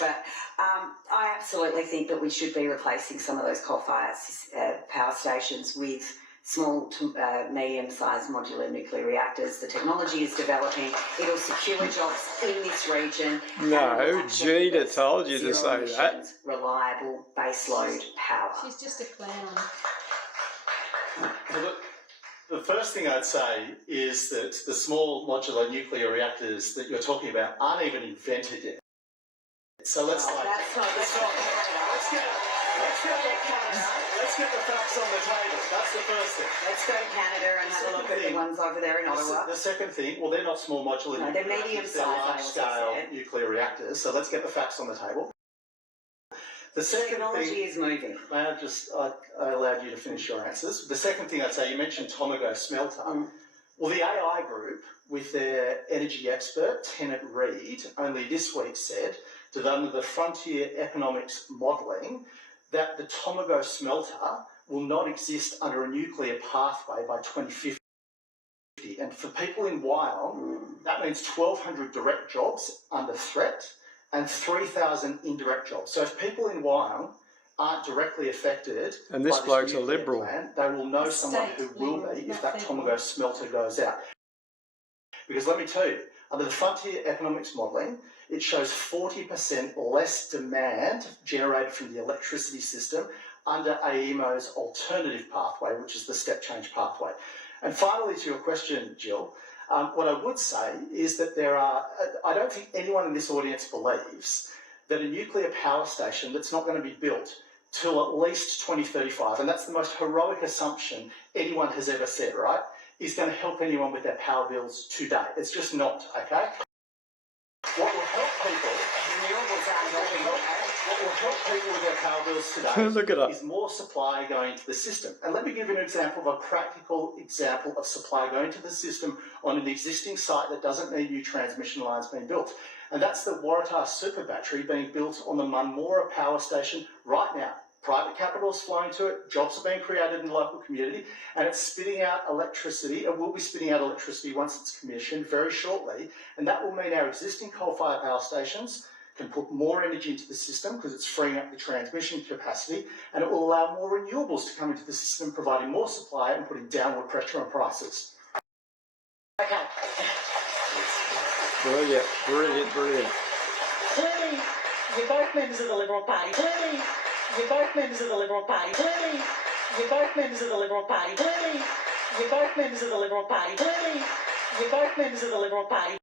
But I absolutely think that we should be replacing some of those coal-fired power stations with small to medium-sized modular nuclear reactors. The technology is developing. It'll secure jobs in this region. No, Gina told you to say that. Reliable baseload power. She's just a clown. Well, the first thing I'd say is that the small modular nuclear reactors that you're talking about aren't even invented yet. So let's get the facts on the table. That's the first thing. Let's go to Canada and have a look at the ones over there in Ottawa. The second thing, well, they're not small modular nuclear they're medium-sized, they're large-scale nuclear reactors. So let's get the facts on the table. The second technology is moving. May I allowed you to finish your answers. The second thing I'd say, you mentioned Tomago Smelter. Well, the AI group, with their energy expert, Tennant Reid, only this week said that under the frontier economics modelling, that the Tomago Smelter will not exist under a nuclear pathway by 2050. And for people in Wyong, that means 1,200 direct jobs under threat and 3,000 indirect jobs. So if people in Wyong aren't directly affected and this by bloke's this a Liberal, plan, they will know someone who will be if that Tomago Smelter goes out. Because let me tell you, under the frontier economics modelling, it shows 40% less demand generated from the electricity system under AEMO's alternative pathway, which is the step change pathway. And finally, to your question, Jill, what I would say is that I don't think anyone in this audience believes that a nuclear power station that's not going to be built till at least 2035, and that's the most heroic assumption anyone has ever said, right, is going to help anyone with their power bills today. It's just not, okay? What will help people, what will help people with their power bills today is more supply going into the system. And let me give you an example of a practical example of supply going into the system on an existing site that doesn't need new transmission lines being built. And that's the Waratah Super Battery being built on the Munmora Power Station right now. Private capital is flowing to it, jobs are being created in the local community, and it's spitting out electricity. It will be spitting out electricity once it's commissioned very shortly, and that will mean our existing coal-fired power stations can put more energy into the system because it's freeing up the transmission capacity, and it will allow more renewables to come into the system, providing more supply and putting downward pressure on prices. Okay. Brilliant, brilliant, brilliant. Clearly, you're both members of the Liberal Party. Clearly, you're both members of the Liberal Party. Clearly, you're both members of the Liberal Party. Clearly, you're both members of the Liberal Party. Clearly, you're both members of the Liberal Party.